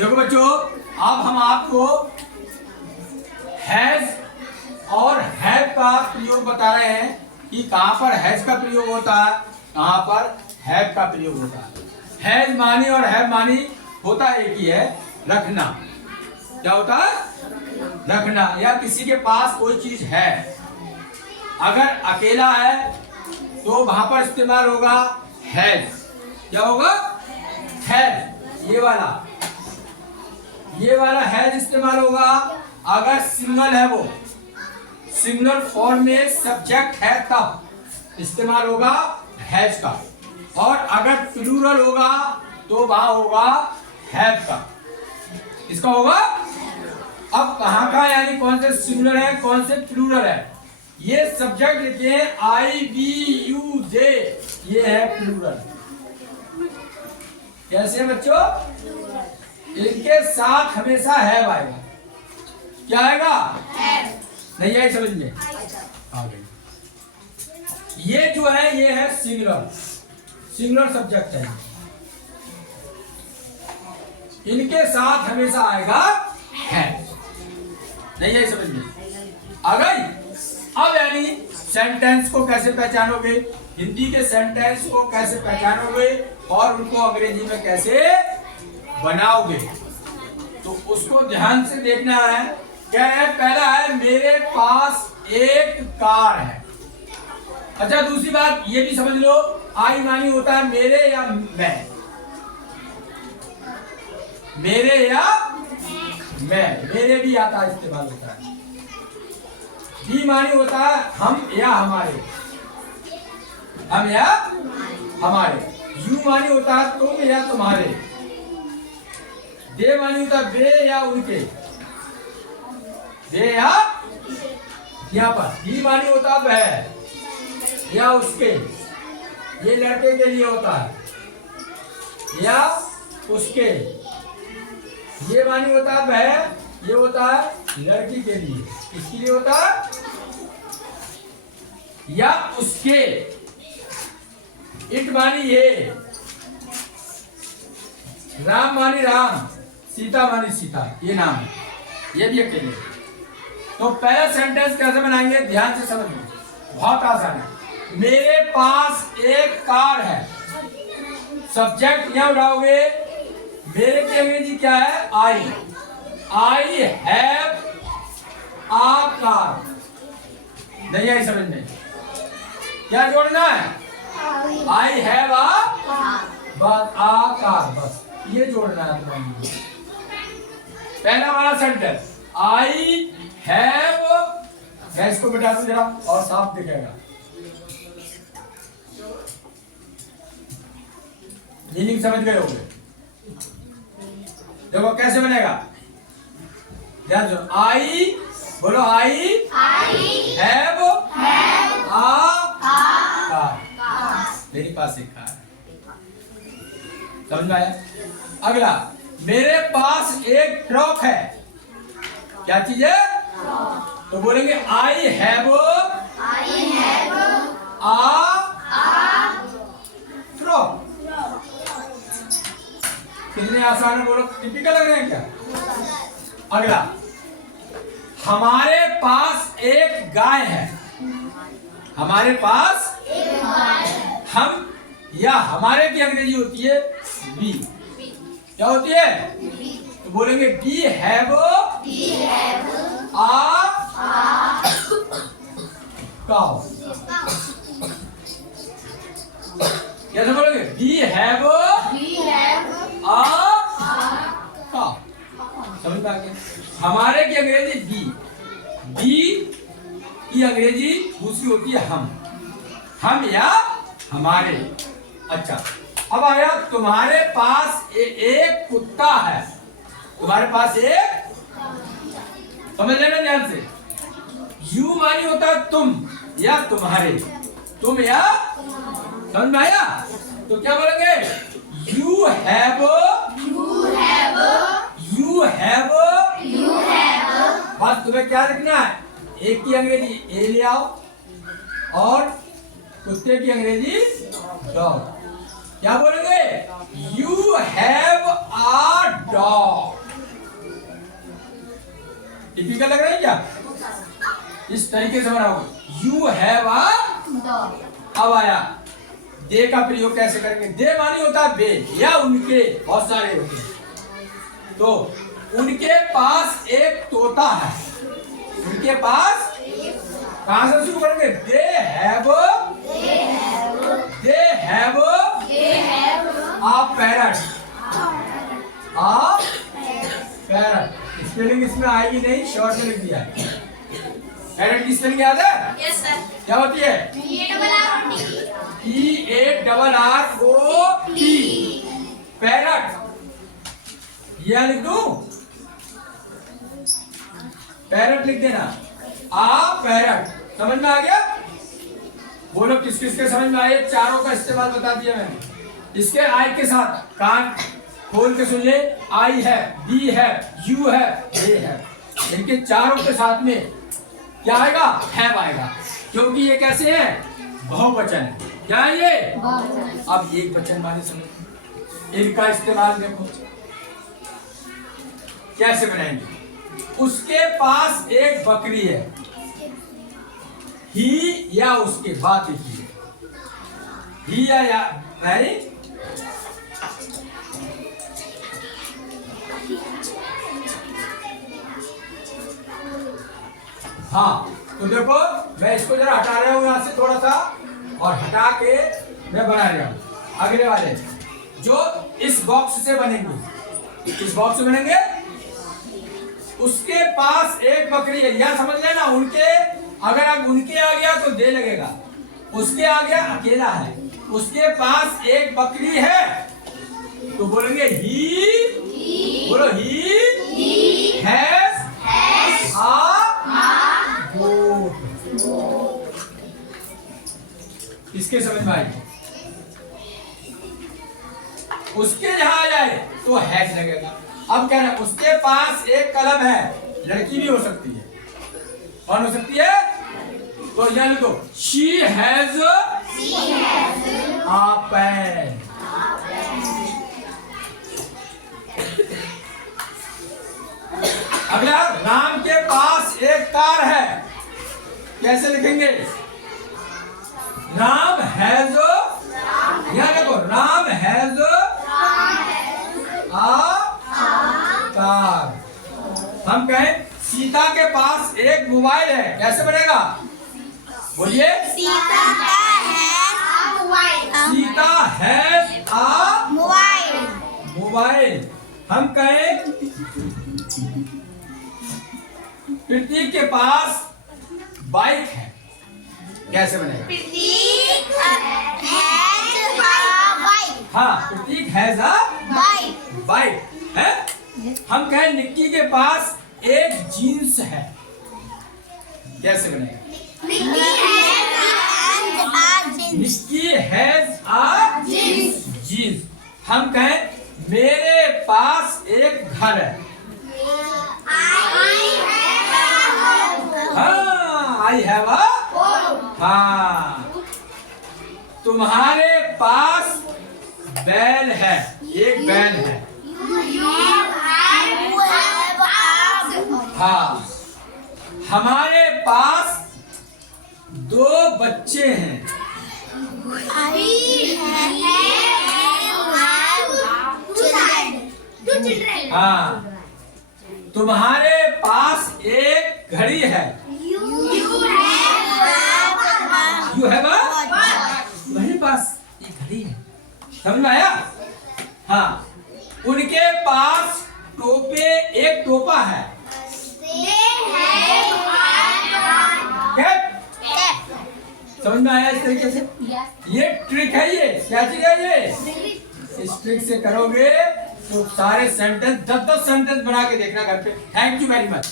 देखो बच्चों, अब हम आपको हैज और हैव का प्रयोग बता रहे हैं कि कहां पर हैज का प्रयोग होता है, कहां पर हैव का प्रयोग होता है। हैज मानी और हैव मानी होता एक ही है, रखना। क्या होता है? रखना, या किसी के पास कोई चीज है, अगर अकेला है तो वहां पर इस्तेमाल होगा हैज। क्या होगा? हैज। ये वाला हैज इस्तेमाल होगा। अगर सिंगल है, वो सिंगल फॉर्म में सब्जेक्ट है तब इस्तेमाल होगा हैज का, और अगर प्लूरल होगा तो वहां होगा हैव का। इसका होगा। अब कहां का, यानी कौन से सिंगुलर है कौन से प्लूरल है, ये सब्जेक्ट लिखे हैं आई वी यू जे, ये है प्लूरल। कैसे बच्चों? इनके साथ हमेशा हैव आएगा। क्या आएगा? नहीं आई समझ में? आ गई। ये जो है ये है सिंगुलर सब्जेक्ट है, इनके साथ हमेशा आएगा है। नहीं आई समझ में? आ गई। अब यानी सेंटेंस को कैसे पहचानोगे, हिंदी के सेंटेंस को कैसे पहचानोगे और उनको अंग्रेजी में कैसे बनाओगे, तो उसको ध्यान से देखना है। क्या है? पहला है मेरे पास एक कार है। अच्छा, दूसरी बात ये भी समझ लो, आई मानी होता है मेरे या मैं, मेरे या मैं, मेरे भी आता है, इस्तेमाल होता है। बी मानी होता है हम या हमारे, हम या हमारे। यू मानी होता है तुम या तुम्हारे। दे मानी होता है वे या उनके, वे या यहाँ पर। ही मानी होता है वह या उसके, ये लड़के के लिए होता है, या उसके। ये मानी होता है वह, ये होता है लड़की के लिए, किसके लिए होता है? या उसके। इट मानी ये, राम मानी राम, सीता मानी सीता, ये नाम है, ये भी अकेले। तो पहला सेंटेंस कैसे बनाएंगे, ध्यान से समझिए, बहुत आसान है। मेरे पास एक कार है, सब्जेक्ट यहां उठाओगे, मेरे की अंग्रेजी क्या है? I have a car. नहीं आई समझ में? क्या जोड़ना है? आई हैव आ, बस आ कार, बस ये जोड़ना है तुम्हारे। पहला वाला सेंटेंस आई हैव, मैं इसको बिठा दूं जरा और साफ दिखेगा। मीनिंग समझ गए होंगे। देखो कैसे बनेगा, ध्यान दो। आई बोलो, आई हैव आ कार, मेरे पास एक कार है। समझ में आया? अगला, मेरे पास एक ट्रक है। क्या चीज है? तो बोलेंगे आई हैव आ ट्रक। कितने आसान है बोलो, टिपिकल लग रहे हैं क्या? अगला, हमारे पास एक गाय है। हमारे पास एक गाय है। हम या हमारे की अंग्रेजी होती है वी। क्या होती है? तो बोलेंगे वी हैव आ काउ। कैसे बोलोगे? We have a cow. समझ में आ गया? हमारे की अंग्रेजी बी की अंग्रेजी दूसरी होती है हम या हमारे। अच्छा, अब आया तुम्हारे पास एक कुत्ता है। तुम्हारे पास एक, समझ लेना ध्यान से। यू मानी होता है तुम या तुम्हारे, तुम या, समझ में आया? तो क्या बोलेंगे? यू हैव बस तुम्हें क्या लिखना है? एक की अंग्रेजी ए ले आओ और कुत्ते की अंग्रेजी डॉग। क्या बोलेंगे? You have a dog. Typical लग रहा है क्या? इस तरीके से बनाओगे। यू हैव अ, अब आया दे का प्रयोग कैसे करेंगे? दे मानी होता है बे या उनके, बहुत सारे होते हैं। तो उनके पास एक तोता है। उनके पास कहां से शुरू करेंगे? They have a parrot. Parrot spelling इसमें आएगी नहीं, शॉर्ट में लिख दिया है। पैरट की स्पेलिंग याद है? Yes sir. क्या होती है? PARROT। पैरट। यह लिख दूं? पैरट लिख देना। पैरट समझ में आ गया? बोलो किस किस के समझ में आए? चारों का इस्तेमाल बता दिया मैंने। इसके आई के साथ कान खोल के सुन ले। आई है, बी है, यू है, ए है। इनके चारों के साथ में क्या आएगा? हैव आएगा, क्योंकि ये कैसे है? बहुवचन है। क्या है ये? अब एक वचन वाले समझ, इनका इस्तेमाल देखो कैसे बनाएंगे। उसके पास एक बकरी है। ही या उसके, बात एक ही है। ही या नहीं? हाँ, तो देखो मैं इसको जरा हटा रहा हूं यहां से थोड़ा सा, और हटा के मैं बना रहा हूं अगले वाले जो इस बॉक्स से बनेंगे। इस बॉक्स से बनेंगे। उसके पास एक बकरी है, यह समझ लेना। उनके, अगर आप उनके आ गया तो दे लगेगा। उसके आ गया अकेला है। उसके पास एक बकरी है तो बोलेंगे ही। बोलो ही हैज अ गोट। इसके समझ में आई? उसके जहां आ जाए तो हैज लगेगा। अब क्या है? उसके पास एक कलम है। लड़की भी हो सकती है। कौन हो सकती है? तो यह लिखो, शी हैज अ पेन। अगला, राम के पास एक कार है। कैसे लिखेंगे? राम हैज, यह देखो, राम हैज अ कार। हम कहें सीता के पास एक मोबाइल है। कैसे बनेगा? बोलिए। Sita has a mobile. Mobile. हम कहें प्रतीक के पास बाइक है। कैसे बनेगा? हाँ, प्रतीक हैज अ बाइक है। हम कहें निक्की के पास एक जीन्स है। कैसे बनेगा? Nikki has a jeans. हम कहें मेरे पास एक घर है। हाँ, आई हैव अ। हाँ, तुम्हारे पास बैल है। एक बैल है। हाँ, हमारे पास दो बच्चे हैं। हाँ, तुम्हारे पास एक घड़ी है। यू हैव अ, तुम्हारे पास एक घड़ी है। समझ में आया? हाँ, उनके पास एक टोपा है। समझ में आया? इस तरीके से ये ट्रिक है। ये क्या चीज है? ये इस ट्रिक से करोगे तो सारे सेंटेंस 10-10 सेंटेंस बना के देखना घर पे। Thank you very much.